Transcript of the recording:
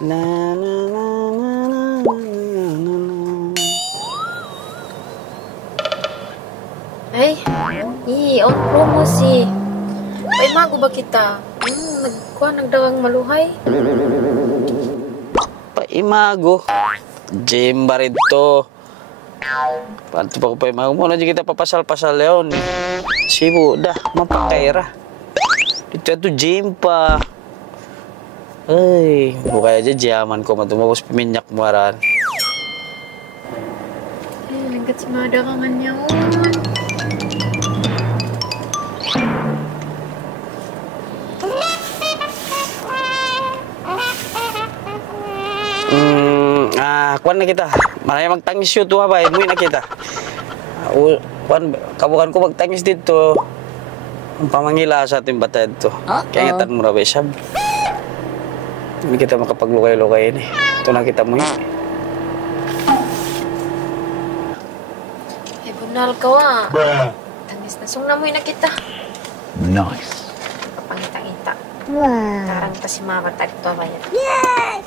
La la la la la la la. Ay, on promo si. Ay, mago ba kita? Nagdagang maluhay. Paimago. Jimba rin to. Panto pa ko paimago. Muna di kita papasal-pasal yun. Sibo, dah. Mapakaira. Dito ito Jimpa. Ay, buka aja jaman ko matumapos piminyak mo aran. Ay, langkat si Mada ka man niya. Kuan na kita. Malay magtangis yun to ha ba? Muwi na kita. Kuan, kabukan ko magtangis dito. Ang pamangila sa ating bata dito. Kaya ngatan mo na ba isab? Hindi kita makapaglukay-lukay ini. Ito na kita muwi. Ay, bunal ka wa. Tangis na. Sung namuwi na kita. Nice. Kapangita-ngita. Wow. Tarang pa si Mama. Tarito ba yan? Yes!